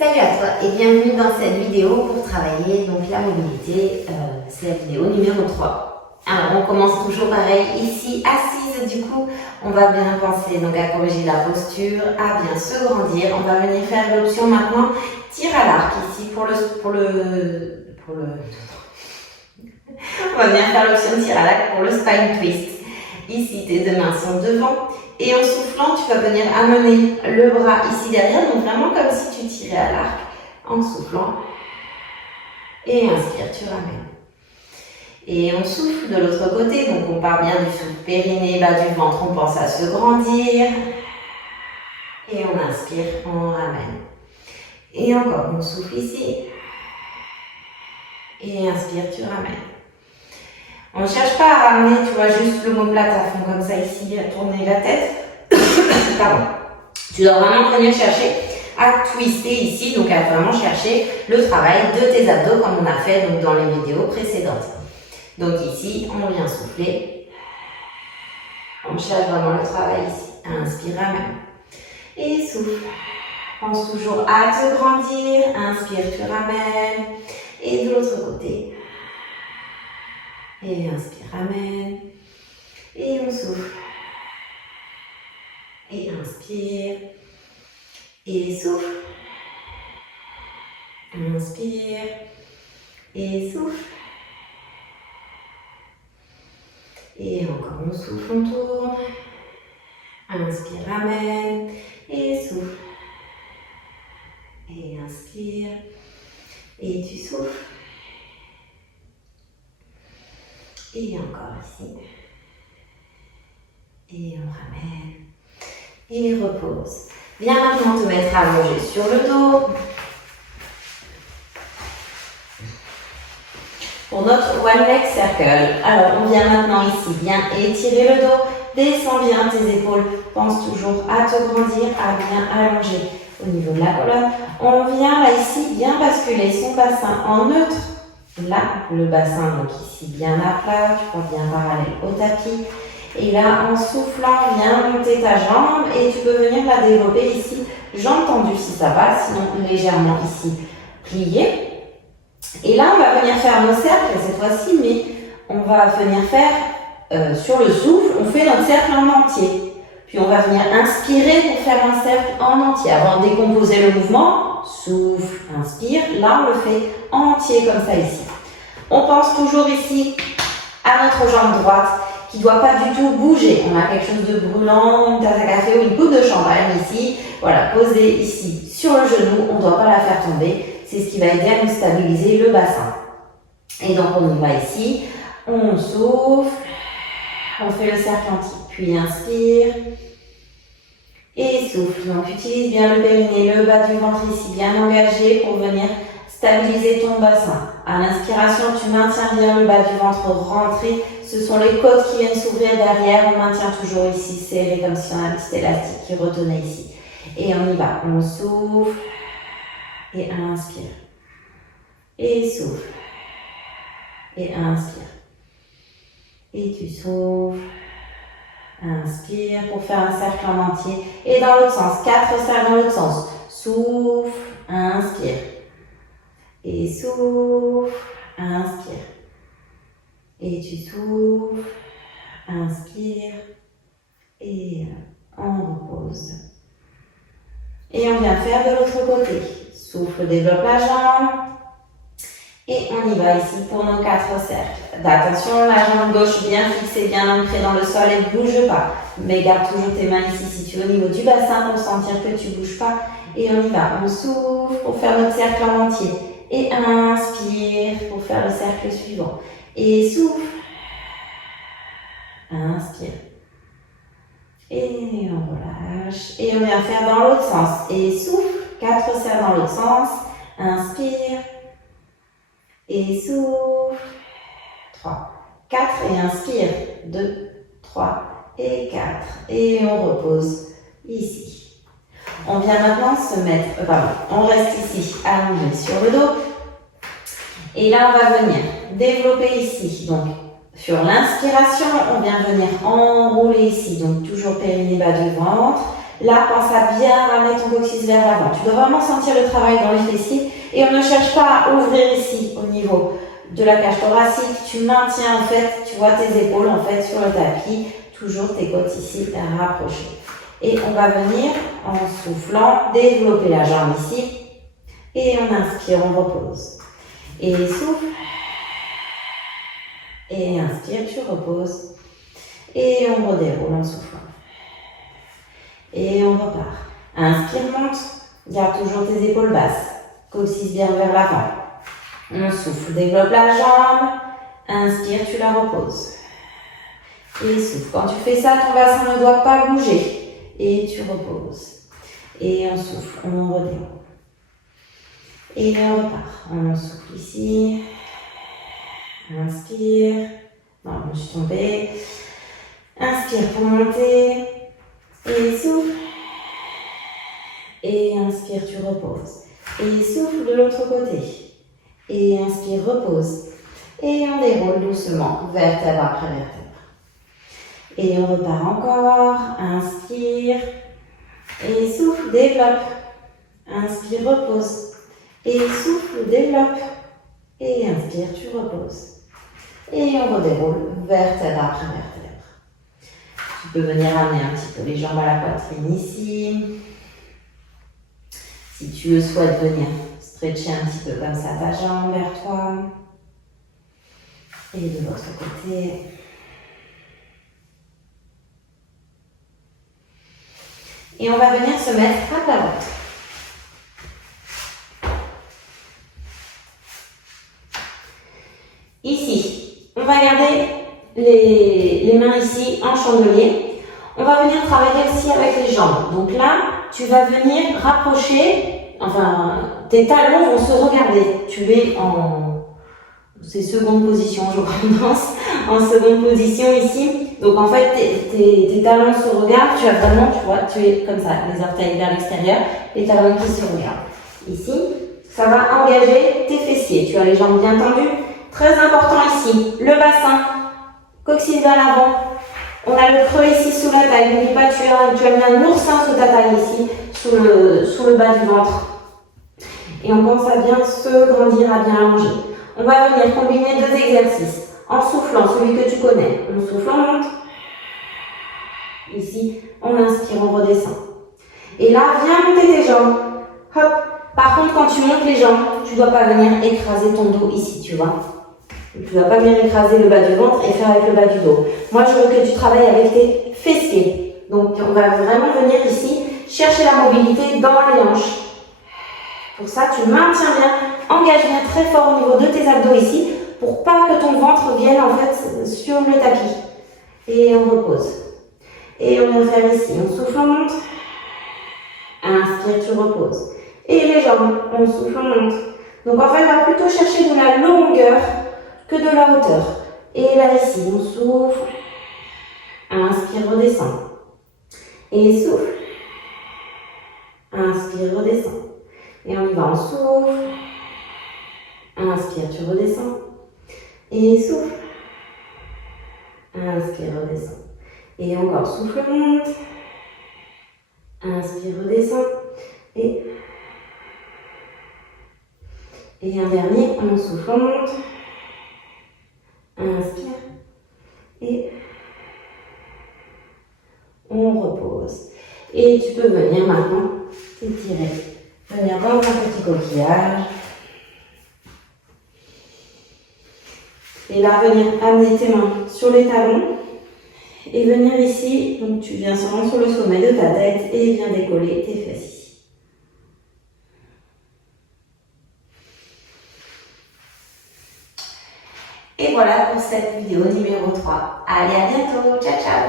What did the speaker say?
Salut à toi et bienvenue dans cette vidéo pour travailler donc la mobilité. C'est la vidéo numéro 3. Alors on commence toujours pareil, ici assise, du coup on va bien penser donc à corriger la posture, à bien se grandir. On va venir faire l'option maintenant tir à l'arc ici on va venir faire l'option tir à l'arc pour le spine twist. Ici tes deux mains sont devant. Et en soufflant, tu vas venir amener le bras ici derrière, donc vraiment comme si tu tirais à l'arc, en soufflant. Et inspire, tu ramènes. Et on souffle de l'autre côté, donc on part bien du souffle périnée, bas du ventre, on pense à se grandir. Et on inspire, on ramène. Et encore, on souffle ici. Et inspire, tu ramènes. On ne cherche pas à ramener, tu vois, juste l'omoplate à fond comme ça ici, à tourner la tête. Pardon. Tu dois vraiment venir chercher à twister ici, donc à vraiment chercher le travail de tes abdos comme on a fait donc, dans les vidéos précédentes. Donc ici, on vient souffler. On cherche vraiment le travail ici. Inspire, ramène. Et souffle. Pense toujours à te grandir. Inspire, tu ramènes. Et de l'autre côté. Et inspire, ramène. Et on souffle. Et inspire. Et souffle. Inspire. Et souffle. Et encore, on souffle, on tourne. Inspire, ramène. Et souffle. Et inspire. Et tu souffles. Et encore ici. Et on ramène. Et repose. Viens maintenant te mettre allongé sur le dos. Pour notre One Leg Circle. Alors, on vient maintenant ici bien étirer le dos. Descends bien tes épaules. Pense toujours à te grandir, à bien allonger au niveau de la colonne. On vient là ici bien basculer son bassin en neutre. Là, le bassin, donc ici, bien à plat, tu vois, bien parallèle au tapis. Et là, en soufflant, viens monter ta jambe et tu peux venir la développer ici, jambe tendue si ça va, sinon légèrement ici, pliée. Et là, on va venir faire nos cercles cette fois-ci, mais on va venir faire, sur le souffle, on fait notre cercle en entier. Puis on va venir inspirer pour faire un cercle en entier. Avant de décomposer le mouvement, souffle, inspire. Là, on le fait entier comme ça ici. On pense toujours ici à notre jambe droite qui ne doit pas du tout bouger. On a quelque chose de brûlant, une tasse à café ou une coupe de champagne ici. Voilà, posée ici sur le genou. On ne doit pas la faire tomber. C'est ce qui va aider à nous stabiliser le bassin. Et donc, on y va ici. On souffle. On fait le cercle entier. Puis inspire. Et souffle. Donc, utilise bien le périnée, le bas du ventre ici, bien engagé pour venir stabiliser ton bassin. À l'inspiration, tu maintiens bien le bas du ventre rentré. Ce sont les côtes qui viennent s'ouvrir derrière. On maintient toujours ici serré comme si on avait un petit élastique qui retenait ici. Et on y va. On souffle. Et inspire. Et souffle. Et inspire. Et tu souffles. Inspire pour faire un cercle en entier. Et dans l'autre sens. 4 cercles dans l'autre sens. Souffle. Inspire. Et souffle. Inspire. Et tu souffles. Inspire. Et on repose. Et on vient faire de l'autre côté. Souffle, développe la jambe. Et on y va ici pour nos 4 cercles. Attention, la jambe gauche bien fixée, bien ancrée dans le sol et ne bouge pas. Mais garde toujours tes mains ici si tu es au niveau du bassin pour sentir que tu ne bouges pas. Et on y va. On souffle pour faire notre cercle en entier. Et inspire pour faire le cercle suivant. Et souffle. Inspire. Et on relâche. Et on vient faire dans l'autre sens. Et souffle. 4 cercles dans l'autre sens. Inspire. Et souffle. 3, 4 et inspire. 2, 3 et 4. Et on repose ici. On vient maintenant se mettre, on reste ici allongé sur le dos. Et là, on va venir développer ici. Donc, sur l'inspiration, on vient venir enrouler ici. Donc, toujours périnée bas du ventre. Là, pense à bien ramener ton coccyx vers l'avant. Tu dois vraiment sentir le travail dans les fessiers. Et on ne cherche pas à ouvrir ici, au niveau de la cage thoracique. Tu maintiens, en fait, tu vois tes épaules, en fait, sur le tapis. Toujours tes côtes ici rapprochées. Et on va venir, en soufflant, développer la jambe ici. Et on inspire, on repose. Et souffle. Et inspire, tu reposes. Et on redéroule en soufflant. Et on repart. Inspire, monte. Garde toujours tes épaules basses. Coccyx bien vers l'avant. On souffle, développe la jambe. Inspire, tu la reposes. Et souffle. Quand tu fais ça, ton bassin ne doit pas bouger. Et tu reposes. Et on souffle, on redéroule. Et on repart. On souffle ici. Inspire. Non, je suis tombée. Inspire pour monter. Et souffle. Et inspire, tu reposes. Et souffle de l'autre côté. Et inspire, repose. Et on déroule doucement, vertèbre après vertèbre. Et on repart encore. Inspire. Et souffle, développe. Inspire, repose. Et souffle, développe. Et inspire, tu reposes. Et on redéroule, vertèbre après vertèbre. Tu peux venir amener un petit peu les jambes à la poitrine ici. Si tu le souhaites, venir stretcher un petit peu comme ça ta jambe vers toi. Et de l'autre côté. Et on va venir se mettre à plat ventre. Ici, on va garder les mains ici en chandelier. On va venir travailler aussi avec les jambes. Donc là, tu vas venir rapprocher, enfin, tes talons vont se regarder. Tu es en, c'est seconde position, je commence, en seconde position ici. Donc en fait, tes talons se regardent, tu as vraiment, tu vois, tu es comme ça, les orteils vers l'extérieur, les talons qui se regardent. Ici, ça va engager tes fessiers. Tu as les jambes bien tendues. Très important ici, le bassin, coccyx vers l'avant. On a le creux ici sous la taille. N'oublie pas, tu as mis un oursin sous ta taille ici, sous le bas du ventre. Et on pense à bien se grandir, à bien allonger. On va venir combiner deux exercices. En soufflant, celui que tu connais. On souffle, on monte. Ici, on inspire, on redescend. Et là, viens monter tes jambes. Hop. Par contre, quand tu montes les jambes, tu ne dois pas venir écraser ton dos ici, tu vois. Tu ne dois pas venir écraser le bas du ventre et faire avec le bas du dos. Moi, je veux que tu travailles avec tes fessiers. Donc, on va vraiment venir ici chercher la mobilité dans les hanches. Pour ça, tu maintiens bien, engage bien très fort au niveau de tes abdos ici, pour pas que ton ventre vienne en fait sur le tapis. Et on repose. Et on vient faire ici. On souffle, on monte. Inspire, tu reposes. Et les jambes, on souffle, on monte. Donc en fait, on va plutôt chercher de la longueur que de la hauteur. Et là ici, on souffle. Inspire, redescend. Et souffle. Inspire, redescend. Et on y va, on souffle. Inspire, tu redescends. Et souffle. Inspire, redescend. Et encore, souffle, monte. Inspire, redescend. Et un dernier, on souffle, on monte. Inspire. Et on repose. Et tu peux venir maintenant t'étirer. Venir dans un petit coquillage. Et là, venir amener tes mains sur les talons. Et venir ici, donc tu viens seulement sur le sommet de ta tête et viens décoller tes fesses ici. Et voilà pour cette vidéo numéro 3. Allez, à bientôt. Ciao, ciao.